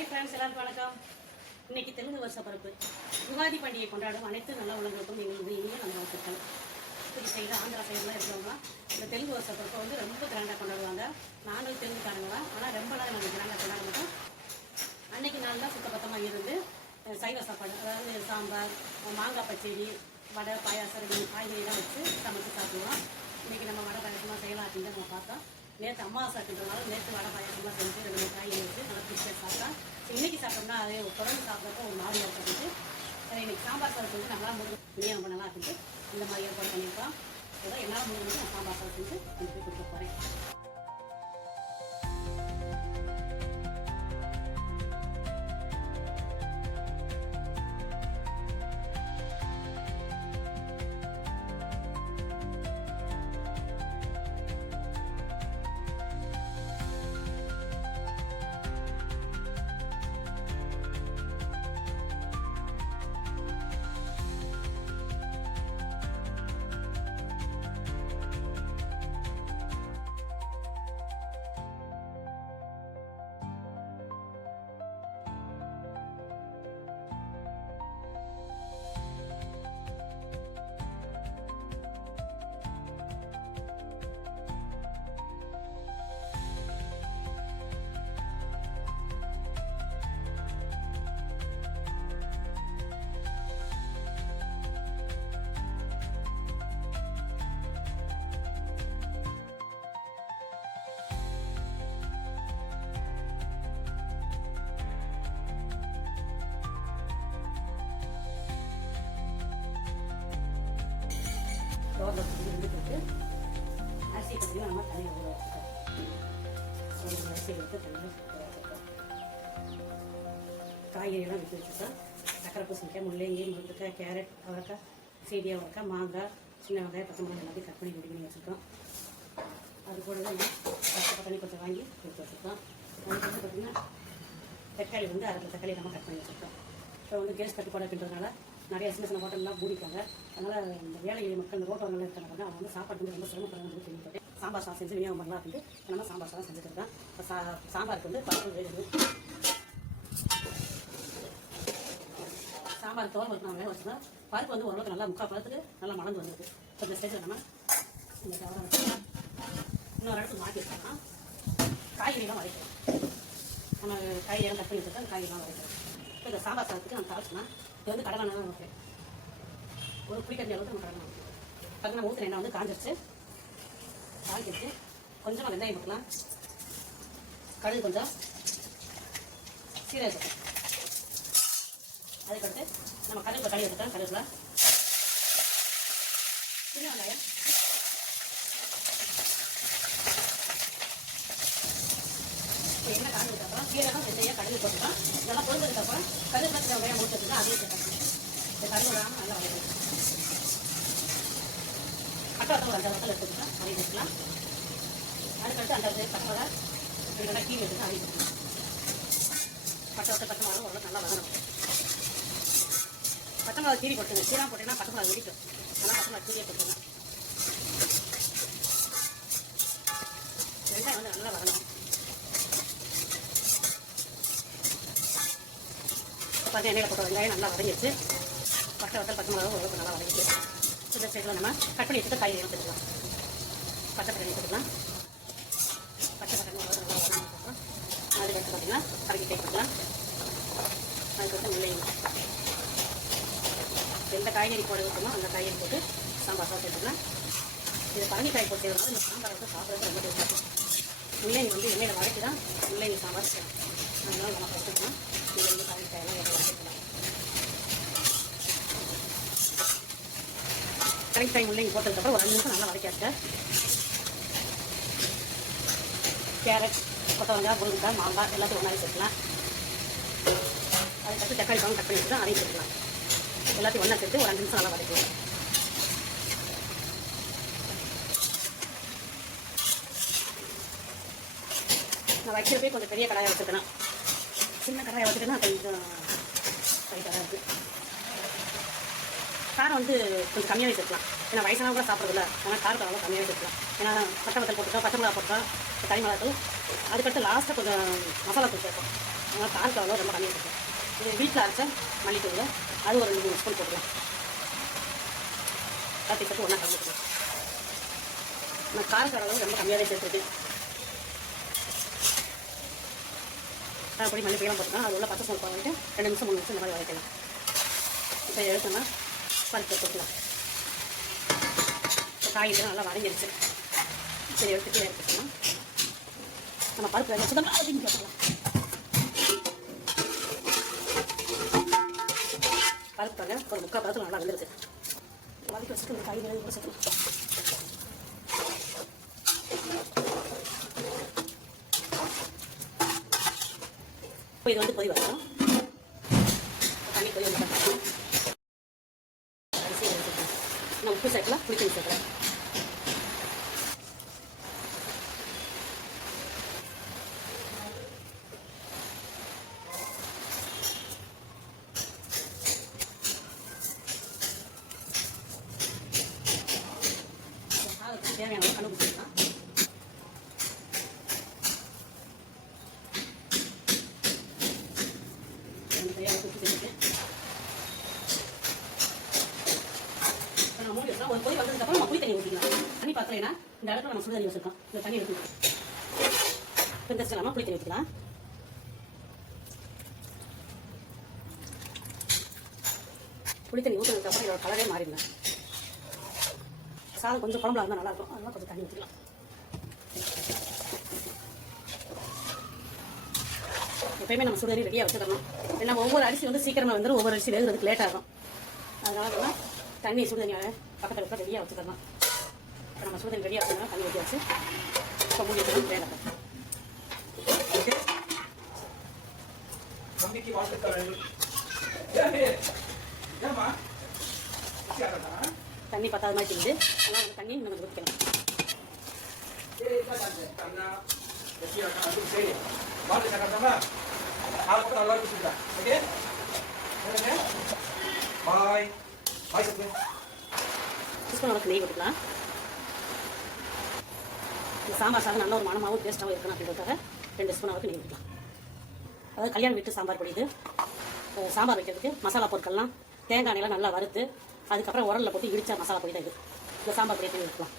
Hi friends, எல்லாருக்கும் வணக்கம். இன்னைக்கு தெலுங்கு வருஷ பிறப்பு யுகாதி பண்டிகை கொண்டாடும் அனைத்து நல்ல உள்ளங்களுக்கும் எங்களுக்கு இனிய நல்வாழ்த்துக்கள். இப்படி சைடு ஆந்திரா சைடுலாம் இருக்கிறவங்க இந்த தெலுங்கு வருஷ பிறப்பை வந்து ரொம்ப கிராண்டாக கொண்டாடுவாங்க. நாங்களும் தெலுங்குக்காரங்க தான், ஆனால் ரொம்பலாம் நாங்கள் கிராண்டாக கொண்டாட மாட்டோம். அன்னைக்கு நாள் தான் சுத்தபத்தமாக இருந்து சைவ சாப்பாடு, அதாவது சாம்பார், மாங்காய் பச்சடி, வடை, பாயாசம், காய்கறிலாம் வச்சு சமைச்சு சாப்பிடுவோம். இன்றைக்கி நம்ம வடை பாயாசமாக செய்யலாம் அப்படின்னு நம்ம பார்த்தோம். நேற்று அம்மாவாசை அப்படின்றதுனால நேற்று வடை பாயாசமாக செஞ்சு 2 காய்கறி வச்சு நல்லா பிடிச்சி சாப்பிட்டா. இன்றைக்கி சாப்பிட்டோம்னா அதே தொடர்ந்து சாப்பிட்றப்போ ஒரு மாதிரி இருக்குது. இன்றைக்கி சாம்பார் சாதம் செஞ்சு நம்மளால் முடிஞ்சு ரொம்ப நல்லா இருக்குது. இந்த மாதிரி ஏற்பாடு பண்ணியிருக்கோம். அதான் என்னால் முடிஞ்சு நான் சாம்பார் சாதம் செஞ்சு கொண்டு போய் கொடுக்க போகிறேன். இருந்துட்டு அரிசி பார்த்தீங்கன்னா நம்ம தண்ணியில் ஊற வச்சுக்கோம். அரிசி எடுத்து தண்ணியில் ஊற வச்சுக்கோம். காய்கறியெல்லாம் விட்டு வச்சுருக்கோம். சக்கரை பூசணிக்காய், முள்ளங்கி, முருங்கைக்காய், கேரட், அவரைக்காய், சீடியா அவரைக்காய், மாங்காய், சின்ன வெங்காயம், பச்சை மிளகாய் எல்லாத்தையும் கட் பண்ணி ரெடி பண்ணி வச்சுருக்கோம். அது கூட தான் தண்ணி கொஞ்சம் வாங்கி எடுத்து வச்சுருக்கோம். அதுக்கு வந்து பார்த்திங்கன்னா தக்காளி வந்து 1/2 தக்காளி நம்ம கட் பண்ணி வச்சுருக்கோம். இப்போ வந்து கேஸ் கட்டுப்பாடு அப்படின்றதுனால நிறைய சின்ன சின்ன ஹோட்டல்லாம் மூடிப்பாங்க. அதனால் இந்த வேலை மக்கள் இந்த ரோட்டோரெல்லாம் இருக்கிறாங்க, அவங்க வந்து சாப்பாடு வந்து ரொம்ப சிரமப்படுறாங்க. கேள்விப்பட்டேன். சாம்பார் சாதம் செஞ்சு விநியோகம் பண்ணலாம் அப்படின்ட்டு நம்ம சாம்பார் சாதம் செஞ்சுட்டு இருக்கேன். இப்போ சாம்பாருக்கு வந்து பருப்பு வேகுது. சாம்பார் தோல் நம்ம வேக வச்சுருந்தோம். பருப்பு வந்து ஓரளவுக்கு நல்லா 3/4 பழத்துக்கு நல்லா மலர்ந்து வந்துருக்கு. இப்போ இந்த ஸ்டேஜில் நம்ம இந்த தவறை வச்சுக்கலாம். இன்னொரு இடத்துக்கு மாற்றி வச்சோம்னா காய்கறிலாம் வரைக்கிறோம். நம்ம காய்கறியெல்லாம் கட் பண்ணி வச்சுருக்கோம். அந்த காய்கறிலாம் வரைக்கிறோம். இப்போ இந்த சாம்பார் சாதத்துக்கு நம்ம தாளிச்சோம்னா இது வந்து கடலை தான் வைப்பேன். ஒரு புளிக்கஞ்சி அளவுக்கு நம்ம கடலை வைப்போம். பார்த்தீங்கன்னா ஊற்றுன எண்ணெய் வந்து காஞ்சிருச்சு. காய்ச்சிருச்சு. கொஞ்சமாக வெங்காயம் போட்டுக்கலாம். கடுகு கொஞ்சம், சீரகம். அதுக்கடுத்து நம்ம கருவேப்பிலை கழுவி வச்சுக்கலாம். கருவேப்பிலை, சின்ன வெங்காயம், எண்ணெய் காய்ச்சதுக்கப்புறம் சீரகம், வெந்தயம், கடுகு போட்டுக்கலாம். நல்லா பொருந்ததுக்கப்புறம் கருவேப்பிலை, சின்ன வெங்காயம் மூட்டு வச்சுக்கலாம். அதே சேர்க்கலாம். இந்த கருவேப்பிலை விடாமல் நல்லா வதக்கலாம். பட்டை வத்தல் ஒரு 5 வத்தல் எடுத்துக்கலாம். அதையும் வச்சுக்கலாம். அதுக்கடுத்து 5 பச்சை மிளகா 2 கீழே எடுத்துக்கலாம். அதையும் வச்சுக்கலாம். பட்டை வத்தல் பச்சை மிளகா ஓரளவுக்கு நல்லா வதங்கணும். பச்சை மிளகா கீரி போட்டுங்க. சீரகம் போட்டீங்கன்னா பச்சை மிளகா வெடிக்கும். அதனால் பச்சை மிளகா கீரியே போட்டுக்கலாம். வெங்காயம் வந்து நல்லா வதங்கணும். பார்த்து எண்ணெயில் போட்ட வெங்காயம் நல்லா வதங்கிடுச்சு. பட்டை வத்தல் பச்சை மிளகா ஓரளவுக்கு நல்லா வதங்கிடுச்சு. இந்த சைடில் நம்ம கட் பண்ணி வச்சுட்டு காய்கறி எடுத்துக்கலாம். பச்சை பட்டாணி எடுத்துக்கலாம். பச்சை பட்டாணி ஓரளவுக்கு நல்லா வதங்கிட்டுருக்கோம். அதுக்கடுத்து பார்த்திங்கன்னா கறக்கி தேய்க்கலாம். அதுக்கடுத்து முள்ளங்கி, எந்த காய்கறி போட வைக்கணுமோ அந்த காய்கறி போட்டு சாம்பார் சாதம் எடுத்துக்கலாம். இது பரங்கிக்காய் போட்டு செய்யறதுனால இந்த சாம்பார் வந்து சாப்பிட்றது ரொம்ப டேஸ்ட்டாக இருக்கும். முள்ளங்கி வந்து எண்ணெயில் வதக்கி தான் முள்ளங்கி சாம்பார் அதனால நம்ம எடுத்துக்கலாம். இது வந்து பரங்கிக்காயெல்லாம் வதக்கலாம். கரெக்டாக முள்ளங்கி போட்டதுக்கப்புறம் ஒரு 5 நிமிஷம் நல்லா வதக்கியாச்சு. கேரட், கொத்தவரங்காய், முருங்கைக்காய், மாங்காய் எல்லாத்தையும் ஒன்றாவே சேர்த்துக்கலாம். அதுக்கடுத்து தக்காளி பழம் கட் பண்ணி வச்சுட்டு அதையும் சேர்த்துக்கலாம். எல்லாத்தையும் ஒன்றா சேர்த்து ஒரு 5 நிமிஷம் நல்லா வதக்கலாம். நான் வைக்கிறப்பே கொஞ்சம் பெரிய கடாயை வச்சுருக்கேன். சின்ன கடாயை வச்சுட்டேன்னா கொஞ்சம் டைட்டாக தான் இருக்குது. காரம் வந்து கொஞ்சம் கம்மியாகவே சேர்க்கலாம். ஏன்னா வயசானவங்க கூட சாப்பிட்றதில்ல, ஆனால் காரத்தை அளவு கம்மியாகவே சேர்க்கலாம். ஏன்னா பச்சை வத்தல் போட்டுட்டோம், பச்சை மிளகா போட்டோம், தனி மிளகாத்தூள், அதுக்கடுத்து லாஸ்ட்டாக கொஞ்சம் மசாலா தூள் சேர்ப்போம். அதனால் காரத்து அவ்வளோ ரொம்ப கம்மியாக இருக்கும். இது வீட்டில் அரைச்ச மல்லித்தூள் அது ஒரு 2-3 ஸ்பூன் போட்டுக்கலாம். கார்த்திக் சத்து ஒன்றா கலந்துக்கலாம். நான் காரக்கார அளவு ரொம்ப கம்மியாகவே சேர்த்துருக்கேன். அப்படி மல்லிப்பையெல்லாம் போட்டுக்கலாம். அது உள்ள பச்சை ஸ்மெல் பண்ணிட்டு 2 நிமிஷம் 3 நிமிஷம் இந்த மாதிரி வதக்கலாம். இப்போ எடுத்தோம்னா பருப்பு போட்டுக்கலாம். இப்போ காய்கறி நல்லா வதங்கிடுச்சு. சரி எடுத்துட்டோம்னா நம்ம பருப்பு வச்சு தான் வதக்கி போட்டுக்கலாம். பருப்பாங்க ஒரு 3/4 பருப்பு நல்லா வந்துடுது. வதக்கி வச்சுட்டு இந்த காய்கறி கூட சேர்க்கலாம். இப்போ இது வந்து கொதி வரணும். தண்ணி கொதி வந்து அரிசி எடுத்துக்கலாம். நான் உப்பு சேர்க்கலாம், புளித்தண்ணி சேர்க்கலாம். தேவையான கழுவு சேர்க்கலாம். ஒரு கொதி வந்ததுக்கப்புறம் நம்ம புளி தண்ணி ஊற்றிக்கலாம். தண்ணி பார்க்கலைன்னா இந்த இடத்துல நம்ம சுடு தண்ணி வச்சுருக்கோம். இந்த தண்ணி எடுத்துக்கலாம். வெந்தரிச்சிடலாமா புளி தண்ணி ஊற்றிக்கலாம். புளி தண்ணி ஊற்றினதுக்கப்புறம் இதோட கலரே மாறிடுங்க. சாதம் கொஞ்சம் குழம்புல இருந்தால் நல்லாயிருக்கும். அதெல்லாம் கொஞ்சம் தண்ணி ஊற்றிக்கலாம். எப்பயுமே நம்ம சுடு தண்ணி ரெடியாக வச்சுக்கணும். ஏன்னா ஒவ்வொரு அரிசி வந்து சீக்கிரமாக வந்துடும், ஒவ்வொரு அரிசி வேகிறதுக்கு லேட் ஆகும். அதனால நம்ம தண்ணி சுடு தண்ணியாக பக்கத்தில் இருக்க ரெடியாக வச்சுக்கலாம். இப்போ நம்ம சுடு தண்ணி ரெடியாக வச்சுக்கலாம். தண்ணி ஊற்றி வச்சு இப்போ மூடி வச்சுக்கலாம். வேலை தண்ணி பத்தாத மாதிரி தெரியுது. அதனால் நம்ம தண்ணி இன்னும் கொஞ்சம் ஊற்றிக்கலாம். அளவுக்கு நெய் ஊற்றிக்கலாம். இந்த சாம்பார் சாதம் நல்ல ஒரு மனமாகவும் டேஸ்ட்டாகவும் இருக்கணும் அப்படின்றதுக்காக 2 ஸ்பூன் அளவுக்கு நெய் ஊற்றிக்கலாம். அதாவது கல்யாணம் வீட்டு சாம்பார் பொடி. இது சாம்பார் வைக்கிறதுக்கு மசாலா பொருட்கள்லாம் தேங்காய் எண்ணெய்லாம் நல்லா வறுத்து அதுக்கப்புறம் உரலில் போட்டு இடித்த மசாலா பொடி தான் இது. இந்த சாம்பார் பொடியை தண்ணி ஊற்றலாம்.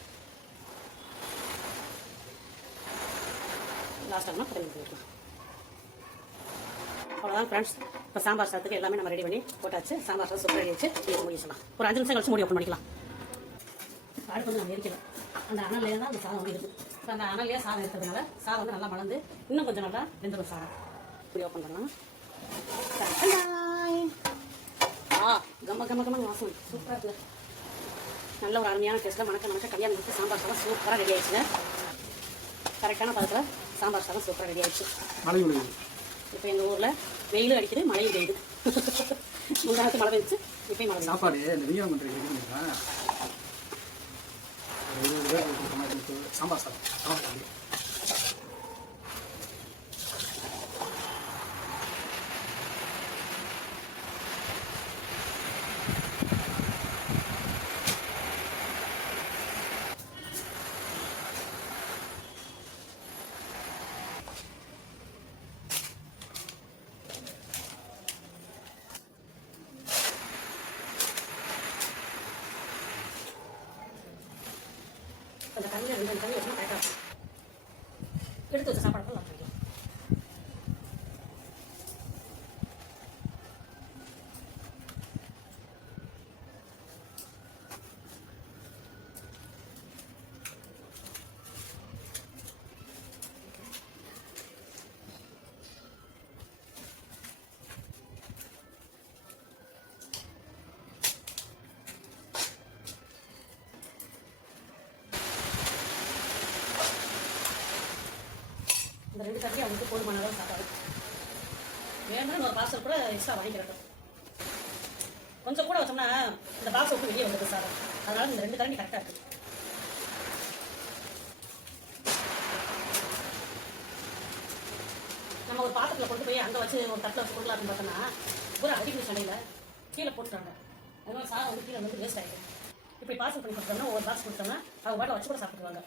லாஸ்ட்டாக தண்ணி ஊற்றிக்கலாம். அவ்வளோதான் ஃப்ரெண்ட்ஸ். இப்போ சாம்பார் சாதத்துக்கு எல்லாமே நம்ம ரெடி பண்ணி போட்டாச்சு. சாம்பார் சாதம் சூப்பர் ரெடி வச்சு மூடி வச்சிடலாம். ஒரு 5 நிமிஷம் கழிச்சு மூடி ஓப்பன் பண்ணிக்கலாம். அடுப்பு வந்து நம்ம எரிக்கல. அந்த அனல்லே தான் அந்த சாதம் வந்து இருக்குது. இப்போ அந்த அனல்லையே சாதம் இருக்கிறதுனால சாதம் வந்து நல்லா மலர்ந்து இன்னும் கொஞ்சம் நல்லா வெந்துடும் சாதம். இப்படி ஓப்பன் பண்ணலாம். கம்ம கம்ம கம்ம வாசம் சூப்பராக இருக்குது. நல்ல ஒரு அருமையான டேஸ்ட்டில் மணக்க கல்யாணம் கொடுத்து சாம்பார் சாதம் சூப்பராக ரெடி ஆயிடுச்சுங்க. கரெக்டான பதத்தில் சாம்பார் சாதம் சூப்பராக ரெடி ஆயிடுச்சு. இப்போ எங்கள் ஊரில் வெயிலும் அடிக்குது, மழையும் பெய்யுது. முந்தானத்து மழை பெய்ச்சு, இப்போயும் மழை சாப்பாடு சாம்பார் சாதம். அந்த தண்ணியில் 2 தண்ணி வச்சுனா கரெக்டாக இருக்கும். எடுத்து வச்ச சாப்பாடு நல்லா இருக்கும். இந்த 2 தண்ணி அவங்களுக்கு போதுமான அளவு சாப்பாடு. வேணும்னா ஒரு பார்சல் கூட எக்ஸ்ட்ரா வாங்கிக்கிறட்டும். கொஞ்சம் கூட வச்சோம்னா இந்த பாக்ஸ் விட்டு வெளியே வந்துருக்கு சாதம். அதனால இந்த 2 தண்ணி கரெக்டாக இருக்குது. நம்ம ஒரு பாத்திரத்தில் கொண்டு போய் அங்கே வச்சு ஒரு தட்டில் வச்சு கொடுக்கலாம் அப்படின்னு பார்த்தோம்னா ஒரு அடிக்கடி சண்டையில் கீழே போட்டுட்டாங்க. அதனால சாதம் வந்து கீழே வந்து வேஸ்ட் ஆகிடும். இப்படி பார்சல் பண்ணி கொடுத்தோம்னா ஒரு பாக்ஸ் கொடுத்தோம்னா அவங்க பாட்டில் வச்சு கூட சாப்பிட்டுருவாங்க.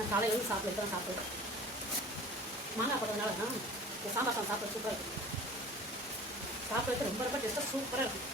நான் காலையில் வந்து சாப்பிட தான் சாப்பிடுவேன். மாங்காய் போடுறதுனால இந்த சாம்பார் சாதம் சாப்பிட சூப்பராக இருக்கும். சாப்பிட்றதுக்கு ரொம்ப ரொம்ப டேஸ்ட்டாக சூப்பராக இருக்கும்.